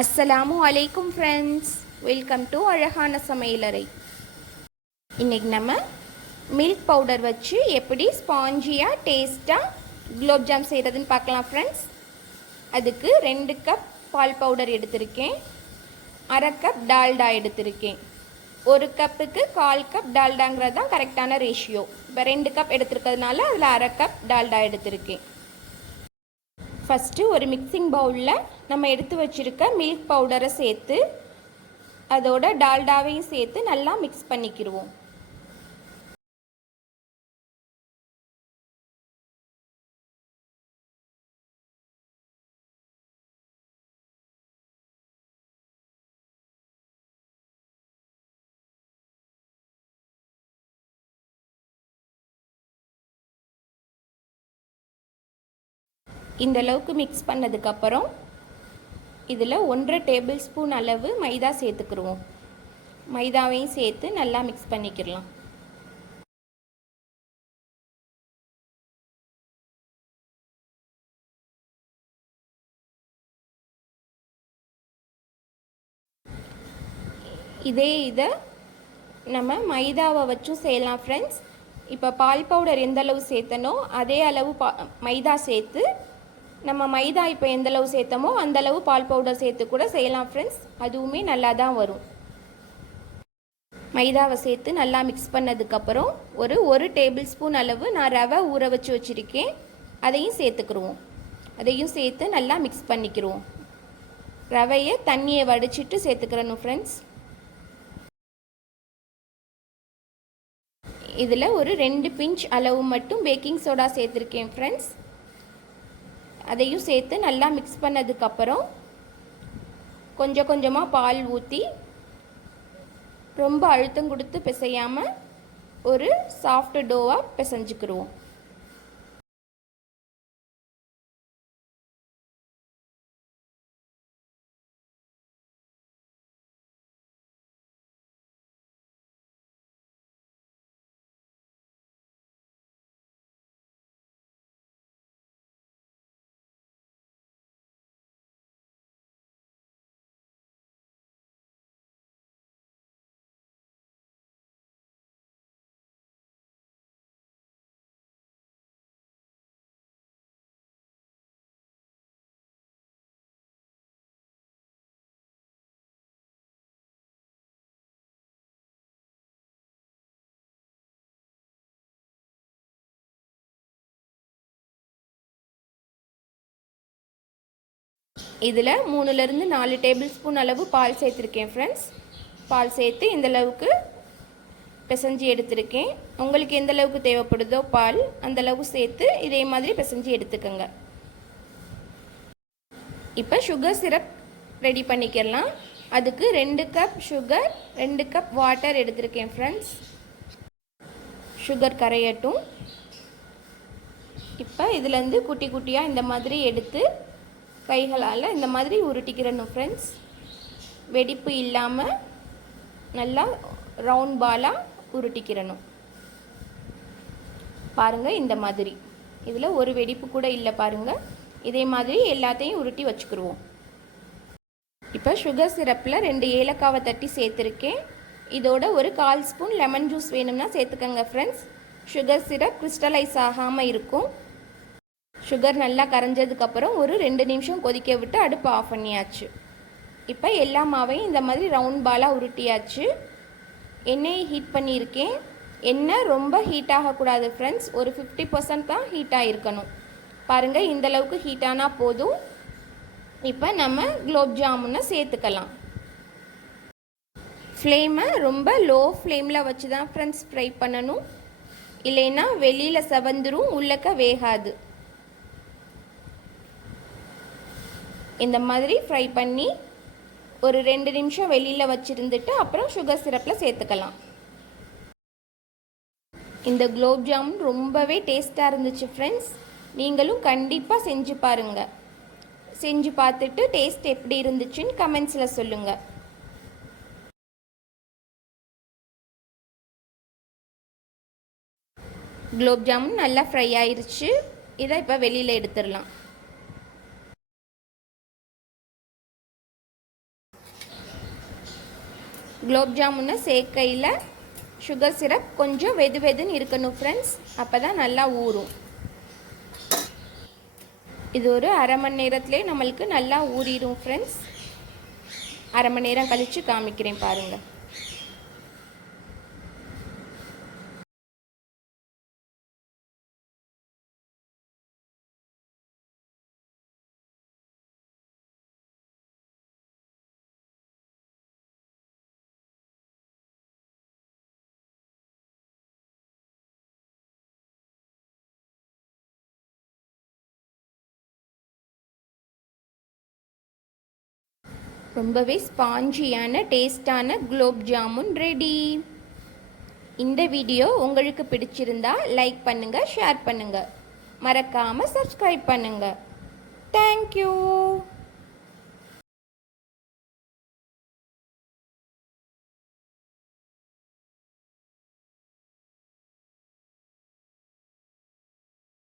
அஸ்ஸலாமு அலைக்கும் friends, welcome to அழகான சமையலறை. இன்றைக்கி நம்ம மில்க் பவுடர் வச்சு எப்படி ஸ்பாஞ்சியாக டேஸ்ட்டாக குலோப்ஜாம் செய்கிறதுன்னு பார்க்கலாம் ஃப்ரெண்ட்ஸ். அதுக்கு 2 கப் பால் பவுடர் எடுத்திருக்கேன், 1/2 கப் டால்டா எடுத்திருக்கேன். 1 கப்புக்கு 1/4 கப் டால்டாங்கிறது தான் கரெக்டான ரேஷியோ. இப்போ 2 கப் எடுத்துருக்கிறதுனால அதில் 1/2 கப் டால்டா எடுத்திருக்கேன். ஃபஸ்ட்டு ஒரு மிக்சிங் பவுலில் நம்ம எடுத்து வச்சுருக்க மில்க் பவுடரை சேர்த்து அதோட டால்டாவையும் சேர்த்து நல்லா மிக்ஸ் பண்ணிக்கிடுவோம். இந்த அளவுக்கு மிக்ஸ் பண்ணதுக்கப்புறம் இதில் 1/2 டேபிள் ஸ்பூன் அளவு மைதா சேர்த்துக்கிடுவோம். மைதாவையும் சேர்த்து நல்லா மிக்ஸ் பண்ணிக்கிடலாம். இதை நம்ம மைதாவை வச்சும் செய்யலாம் ஃப்ரெண்ட்ஸ். இப்போ பால் பவுடர் எந்த அளவு சேர்த்தனோ அதே அளவு மைதா சேர்த்து நம்ம மைதா இப்போ எந்தளவு சேர்த்தமோ அந்தளவு பால் பவுடர் சேர்த்து கூட செய்யலாம் ஃப்ரெண்ட்ஸ். அதுவுமே நல்லா தான் வரும். மைதாவை சேர்த்து நல்லா மிக்ஸ் பண்ணதுக்கப்புறம் ஒரு டேபிள் ஸ்பூன் அளவு நான் ரவை ஊற வச்சு வச்சுருக்கேன், அதையும் சேர்த்துக்கிடுவோம். அதையும் சேர்த்து நல்லா மிக்ஸ் பண்ணிக்கிடுவோம். ரவையை தண்ணியை வடிச்சிட்டு சேர்த்துக்கிறணும் ஃப்ரெண்ட்ஸ். இதில் ஒரு 2 பிஞ்ச் அளவு மட்டும் பேக்கிங் சோடா சேர்த்துருக்கேன் ஃப்ரெண்ட்ஸ். அதையும் சேர்த்து நல்லா மிக்ஸ் பண்ணதுக்கப்புறம் கொஞ்சம் கொஞ்சமாக பால் ஊற்றி ரொம்ப அழுத்தம் கொடுத்து பிசையாமல் ஒரு சாஃப்ட் டோவாக பிசைஞ்சுக்கிடுவோம். இதில் 3லேருந்து 4 டேபிள் ஸ்பூன் அளவு பால் சேர்த்துருக்கேன் ஃப்ரெண்ட்ஸ். பால் சேர்த்து இந்தளவுக்கு பிசைஞ்சு எடுத்துருக்கேன். உங்களுக்கு எந்த அளவுக்கு தேவைப்படுதோ பால் அந்தளவு சேர்த்து இதே மாதிரி பிசைஞ்சு எடுத்துக்கோங்க. இப்போ சுகர் சிரப் ரெடி பண்ணிக்கலாம். அதுக்கு 2 கப் சுகர், 2 கப் வாட்டர் எடுத்திருக்கேன் ஃப்ரெண்ட்ஸ். சுகர் கரையட்டும். இப்போ இதுலேருந்து குட்டி குட்டியாக இந்த மாதிரி எடுத்து கைகளால் இந்த மாதிரி உருட்டிக்கிறணும் ஃப்ரெண்ட்ஸ். வெடிப்பு இல்லாமல் நல்லா ரவுண்ட் பாலாக உருட்டிக்கிறணும். பாருங்கள், இந்த மாதிரி இதில் ஒரு வெடிப்பு கூட இல்லை பாருங்கள். இதே மாதிரி எல்லாத்தையும் உருட்டி வச்சுக்கிடுவோம். இப்போ சுகர் சிரப்பில் 2 ஏலக்காவை தட்டி சேர்த்துருக்கேன். இதோட ஒரு 1/4 ஸ்பூன் லெமன் ஜூஸ் வேணும்னா சேர்த்துக்கங்க ஃப்ரெண்ட்ஸ். சுகர் சிரப் கிறிஸ்டலைஸ் ஆகாமல் இருக்கும். சுகர் நல்லா கரைஞ்சதுக்கப்புறம் ஒரு 2 நிமிஷம் கொதிக்க விட்டு அடுப்பு ஆஃப் பண்ணியாச்சு. இப்போ எல்லா மாவையும் இந்த மாதிரி ரவுண்ட் பாலாக உருட்டியாச்சு. எண்ணெயை ஹீட் பண்ணியிருக்கேன். எண்ணெய் ரொம்ப ஹீட் ஆகக்கூடாது ஃப்ரெண்ட்ஸ், ஒரு 50% தான் ஹீட்டாக இருக்கணும். பாருங்கள், இந்தளவுக்கு ஹீட்டானால் போதும். இப்போ நம்ம குலோப் ஜாமுனை சேர்த்துக்கலாம். ஃப்ளேமை ரொம்ப லோ ஃப்ளேமில் வச்சு தான் ஃப்ரெண்ட்ஸ் ஃப்ரை பண்ணணும், இல்லைன்னா வெளியில் செவந்துரும், உள்ளக்க வேகாது. இந்த மாதிரி ஃப்ரை பண்ணி ஒரு 2 நிமிஷம் வெளியில் வச்சுருந்துட்டு அப்புறம் சுகர் சிரப்பில் சேர்த்துக்கலாம். இந்த குலோப் ஜாமுன் ரொம்பவே டேஸ்ட்டாக இருந்துச்சு ஃப்ரெண்ட்ஸ். நீங்களும் கண்டிப்பாக செஞ்சு பாருங்கள். செஞ்சு பார்த்துட்டு டேஸ்ட் எப்படி இருந்துச்சுன்னு கமெண்ட்ஸில் சொல்லுங்கள். குலோப் ஜாமுன் நல்லா ஃப்ரை ஆயிடுச்சு. இதை இப்போ வெளியில் எடுத்துடலாம். குலோப் ஜாமுனை சேர்க்கையில் சுகர் சிரப் கொஞ்சம் வெது வெதுன்னு இருக்கணும் ஃப்ரெண்ட்ஸ், அப்போ தான் நல்லா ஊறும். இது ஒரு அரை மணி நேரத்துலேயே நம்மளுக்கு நல்லா ஊறிடும் ஃப்ரெண்ட்ஸ். அரை மணி நேரம் கழித்து காமிக்கிறேன் பாருங்கள். ரொம்பவே ஸ்பாஞ்சியான டேஸ்டான குலோப் ஜாமுன் ரெடி. இந்த வீடியோ உங்களுக்கு பிடிச்சிருந்தா லைக் பண்ணுங்கள், ஷேர் பண்ணுங்கள், மறக்காமல் சப்ஸ்கிரைப் பண்ணுங்கள். தேங்க்யூ.